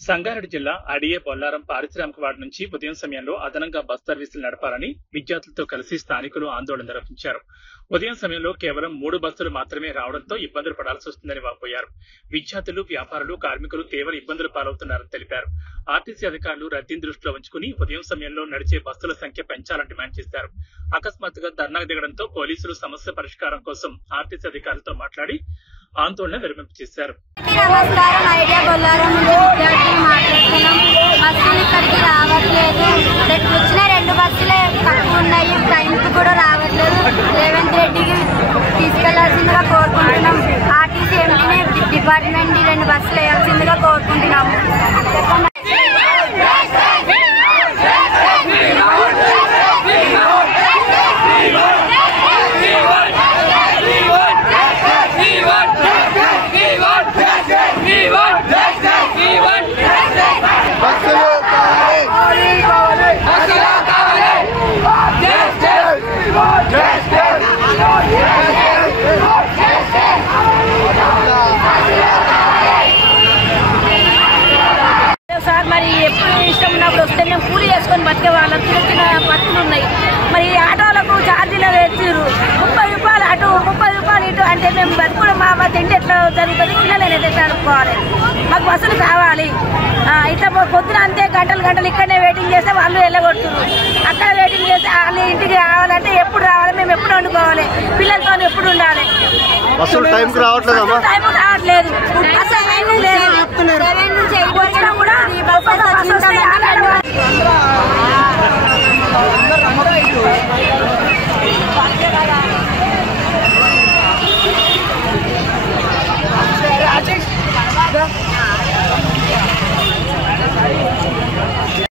సంగారెడ్డి జిల్లా అడియే బొల్లారం పారిశ్రామిక వార్డు నుంచి ఉదయం సమయంలో అదనంగా బస్ సర్వీసులు నడపాలని విద్యార్థులతో కలిసి స్థానికులు ఆందోళన నిర్వహించారు. ఉదయం సమయంలో కేవలం 3 బస్సులు మాత్రమే రావడంతో ఇబ్బందులు పడాల్సి వస్తుందని వాపోయారు. విద్యార్థులు, వ్యాపారులు, కార్మికులు తీవ్ర ఇబ్బందులు పాలవుతున్నారని తెలిపారు. ఆర్టీసీ అధికారులు రద్దీని దృష్టిలో ఉంచుకుని ఉదయం సమయంలో నడిచే బస్సుల సంఖ్య పెంచాలని డిమాండ్ చేశారు. అకస్మాత్తుగా ధర్నాకు దిగడంతో పోలీసులు సమస్య పరిష్కారం కోసం ఆర్టీసీ అధికారులతో మాట్లాడి ఆందోళన విరమింపు చేశారు. నమస్కారం, ఐడియా బొల్లారం నుంచి విద్యార్థులు మాట్లాడుతున్నాం. బస్సులు ఇక్కడికి రావట్లేదు. వచ్చిన 2 బస్సులే తక్కువ ఉన్నాయి. టైంకి కూడా రావట్లేదు. రేవంత్ రెడ్డికి తీసుకెళ్లాల్సిందిగా కోరుకుంటున్నాం. ఆర్టీసీ ఎంపీనే డిపార్ట్మెంట్ 2 బస్సులు వేయాల్సిందిగా కోరుకుంటున్నాము. సార్ మరి ఎప్పుడు ఇష్టం ఉన్నప్పుడు వస్తే మేము కూలి చేసుకొని బతికే వాళ్ళం. చిన్న చిన్న బతుకులు ఉన్నాయి. మరి ఆటోలకు ఛార్జీలు తెచ్చిర్రు. 30 రూపాయలు అటు 30 రూపాయలు ఇటు అంటే మేము బతుకుడు మా తిండి ఎట్లా జరుగుతుంది? పిల్లలు ఎట్లా అనుకోవాలి? మాకు బస్సులు కావాలి. ఇట్లా పొద్దున అంతే గంటలు ఇక్కడనే వెయిటింగ్ చేస్తే వాళ్ళు వెళ్ళగొడుతున్నారు. అక్కడ వెయిటింగ్ చేస్తే వాళ్ళు ఇంటికి రావాలంటే ఎప్పుడు రావాలి? మేము ఎప్పుడు వండుకోవాలి? పిల్లలతో ఎప్పుడు ఉండాలి? టైం రావట్లేదు.